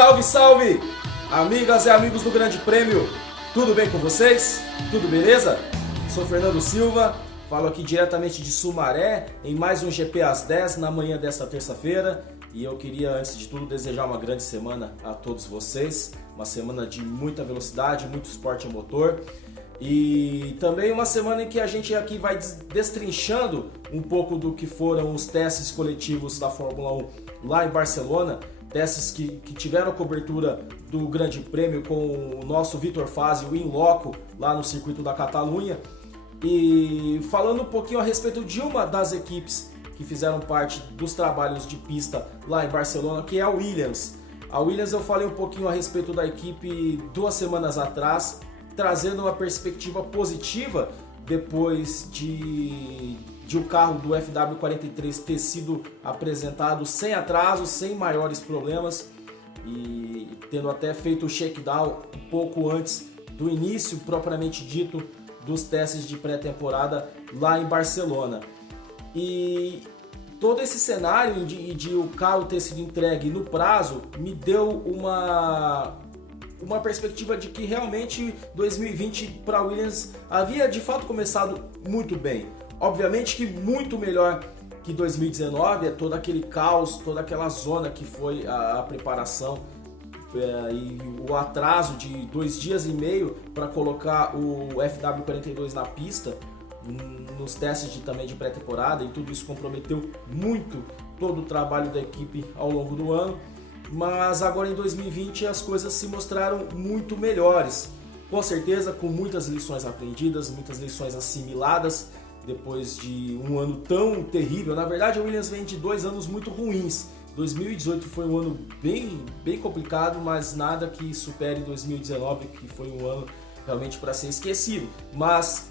Salve, salve! Amigas e amigos do Grande Prêmio, tudo bem com vocês? Tudo beleza? Sou Fernando Silva, falo aqui diretamente de Sumaré, em mais um GP às 10 na manhã desta terça-feira. E eu queria, antes de tudo, desejar uma grande semana a todos vocês. Uma semana de muita velocidade, muito esporte a motor. E também uma semana em que a gente aqui vai destrinchando um pouco do que foram os testes coletivos da Fórmula 1 lá em Barcelona. Testes que tiveram cobertura do Grande Prêmio com o nosso Vitor Fazio in loco lá no circuito da Catalunha. E falando um pouquinho a respeito de uma das equipes que fizeram parte dos trabalhos de pista lá em Barcelona, que é a Williams. A Williams, eu falei um pouquinho a respeito da equipe 2 semanas atrás, trazendo uma perspectiva positiva depois de o carro do FW43 ter sido apresentado sem atraso, sem maiores problemas e tendo até feito o shakedown um pouco antes do início propriamente dito dos testes de pré-temporada lá em Barcelona. E todo esse cenário de o carro ter sido entregue no prazo me deu uma perspectiva de que realmente 2020 para a Williams havia de fato começado muito bem. Obviamente que muito melhor que 2019, é todo aquele caos, toda aquela zona que foi a preparação e o atraso de 2 dias e meio para colocar o FW42 na pista, nos testes também de pré-temporada, e tudo isso comprometeu muito todo o trabalho da equipe ao longo do ano. Mas agora em 2020 as coisas se mostraram muito melhores, com certeza com muitas lições aprendidas, muitas lições assimiladas depois de um ano tão terrível. Na verdade a Williams vem de 2 anos muito ruins. 2018 foi um ano bem complicado, mas nada que supere 2019, que foi um ano realmente para ser esquecido. Mas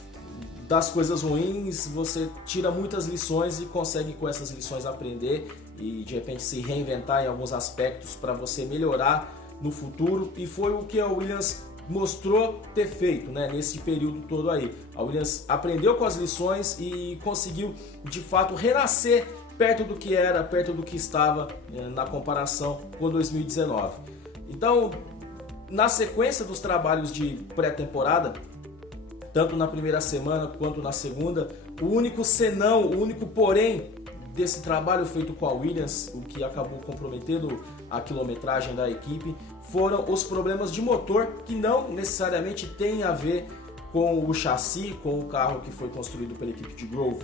das coisas ruins você tira muitas lições e consegue com essas lições aprender e de repente se reinventar em alguns aspectos para você melhorar no futuro, e foi o que a Williams mostrou ter feito, né, nesse período todo aí. A Williams aprendeu com as lições e conseguiu de fato renascer perto do que era, perto do que estava na comparação com 2019. Então, na sequência dos trabalhos de pré-temporada, tanto na primeira semana quanto na segunda, o único senão, o único porém desse trabalho feito com a Williams, o que acabou comprometendo a quilometragem da equipe, foram os problemas de motor, que não necessariamente tem a ver com o chassi, com o carro que foi construído pela equipe de Grove.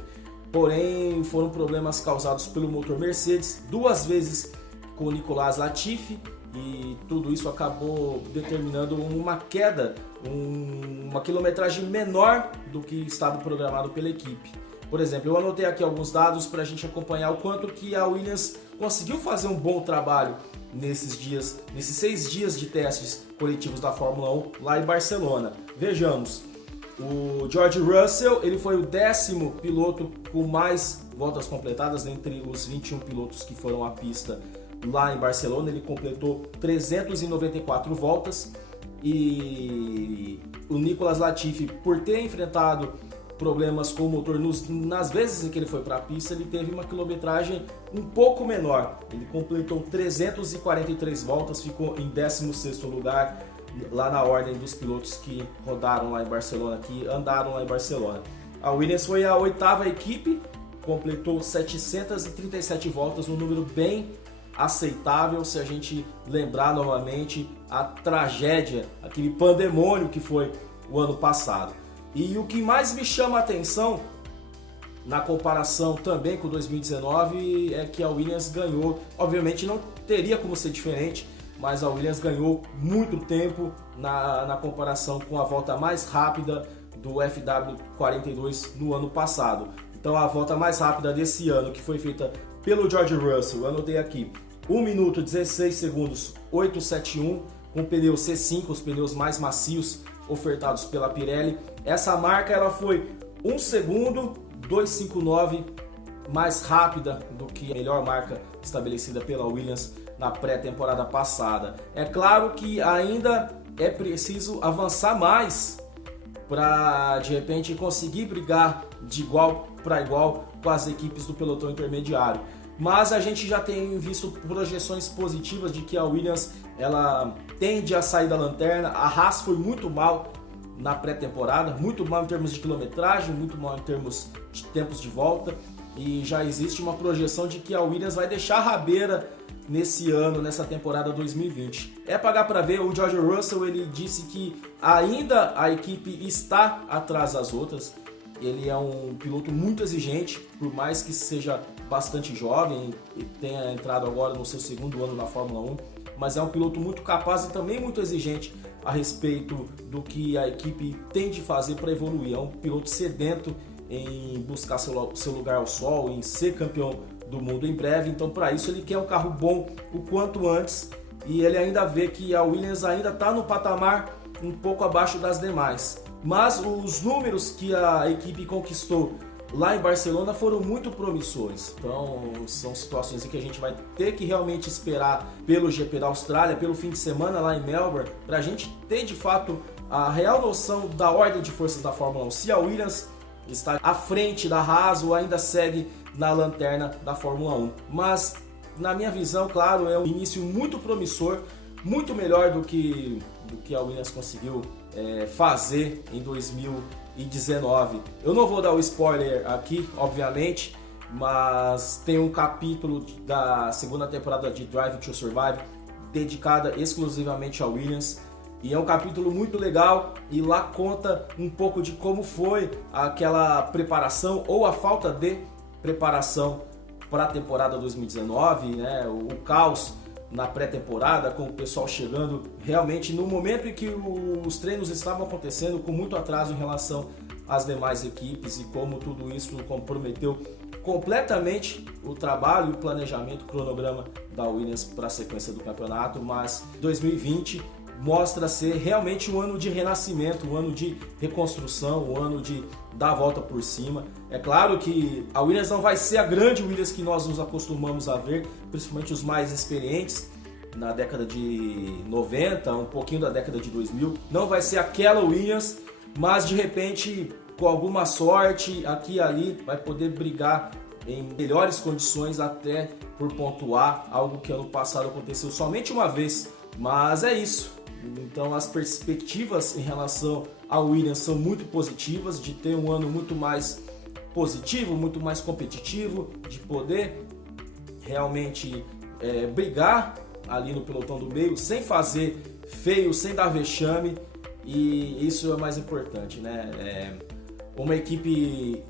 Porém, foram problemas causados pelo motor Mercedes, 2 vezes com o Nicolas Latifi, e tudo isso acabou determinando uma queda, uma quilometragem menor do que estava programado pela equipe. Por exemplo, eu anotei aqui alguns dados para a gente acompanhar o quanto que a Williams conseguiu fazer um bom trabalho nesses 6 dias de testes coletivos da Fórmula 1 lá em Barcelona. Vejamos, o George Russell ele foi o 10º piloto com mais voltas completadas entre os 21 pilotos que foram à pista lá em Barcelona. Ele completou 394 voltas, e o Nicolas Latifi, por ter enfrentado problemas com o motor nas vezes em que ele foi para a pista, ele teve uma quilometragem um pouco menor. Ele completou 343 voltas, ficou em 16º lugar lá na ordem dos pilotos que rodaram lá em Barcelona, que andaram lá em Barcelona. A Williams foi a 8ª equipe, completou 737 voltas, um número bem aceitável se a gente lembrar novamente a tragédia, aquele pandemônio que foi o ano passado. E o que mais me chama a atenção na comparação também com 2019 é que a Williams ganhou, obviamente não teria como ser diferente, mas a Williams ganhou muito tempo na comparação com a volta mais rápida do FW42 no ano passado. Então a volta mais rápida desse ano, que foi feita pelo George Russell, eu anotei aqui, 1 minuto 16 segundos 871, com pneu C5, os pneus mais macios ofertados pela Pirelli. Essa marca ela foi 1 segundo 259 mais rápida do que a melhor marca estabelecida pela Williams na pré-temporada passada. É claro que ainda é preciso avançar mais para de repente conseguir brigar de igual para igual com as equipes do pelotão intermediário. mas a gente já tem visto projeções positivas de que a Williams ela tende a sair da lanterna. A Haas foi muito mal na pré-temporada, muito mal em termos de quilometragem, muito mal em termos de tempos de volta, e já existe uma projeção de que a Williams vai deixar a rabeira nesse ano, nessa temporada 2020. É pagar para ver. O George Russell ele disse que ainda a equipe está atrás das outras. Ele é um piloto muito exigente, por mais que seja bastante jovem e tenha entrado agora no seu segundo ano na Fórmula 1, mas é um piloto muito capaz e também muito exigente a respeito do que a equipe tem de fazer para evoluir. É um piloto sedento em buscar seu lugar ao sol, em ser campeão do mundo em breve, então para isso ele quer um carro bom o quanto antes, e ele ainda vê que a Williams ainda está no patamar um pouco abaixo das demais. Mas os números que a equipe conquistou lá em Barcelona foram muito promissores. Então são situações em que a gente vai ter que realmente esperar pelo GP da Austrália, pelo fim de semana lá em Melbourne, para a gente ter de fato a real noção da ordem de forças da Fórmula 1. Se a Williams está à frente da Haas ou ainda segue na lanterna da Fórmula 1. Mas na minha visão, claro, é um início muito promissor, muito melhor do que a Williams conseguiu fazer em 2019. Eu não vou dar o spoiler aqui, obviamente, mas tem um capítulo da segunda temporada de Drive to Survive dedicada exclusivamente a Williams, e é um capítulo muito legal, e lá conta um pouco de como foi aquela preparação ou a falta de preparação para a temporada 2019, né? O caos na pré-temporada, com o pessoal chegando realmente no momento em que os treinos estavam acontecendo com muito atraso em relação às demais equipes, e como tudo isso comprometeu completamente o trabalho, o planejamento, o cronograma da Williams para a sequência do campeonato. Mas 2020 mostra ser realmente um ano de renascimento, um ano de reconstrução, um ano de dar a volta por cima. É claro que a Williams não vai ser a grande Williams que nós nos acostumamos a ver, principalmente os mais experientes na década de 90, um pouquinho da década de 2000. Não vai ser aquela Williams, mas de repente, com alguma sorte aqui e ali, vai poder brigar em melhores condições até por pontuar, algo que ano passado aconteceu somente uma vez. Mas é isso. Então as perspectivas em relação ao Williams são muito positivas, de ter um ano muito mais positivo, muito mais competitivo, de poder realmente brigar ali no pelotão do meio, sem fazer feio, sem dar vexame, e isso é o mais importante, né? Uma equipe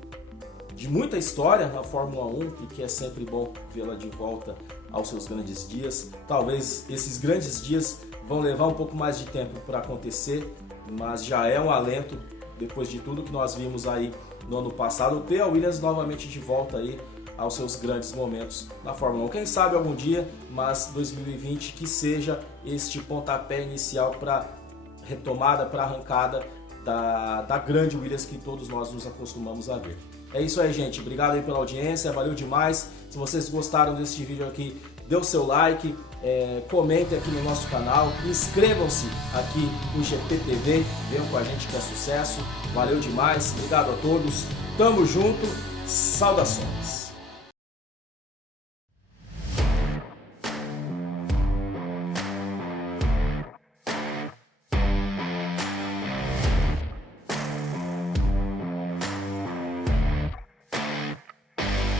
de muita história na Fórmula 1 e que é sempre bom vê-la de volta aos seus grandes dias. Talvez esses grandes dias vão levar um pouco mais de tempo para acontecer, mas já é um alento, depois de tudo que nós vimos aí no ano passado, ter a Williams novamente de volta aí aos seus grandes momentos na Fórmula 1. Quem sabe algum dia, mas 2020 que seja este pontapé inicial para retomada, para arrancada da grande Williams que todos nós nos acostumamos a ver. É isso aí, gente. Obrigado aí pela audiência, valeu demais. Se vocês gostaram deste vídeo aqui, dê o seu like, comentem aqui no nosso canal, inscrevam-se aqui no GPTV, venham com a gente que é sucesso. Valeu demais, obrigado a todos, tamo junto, saudações!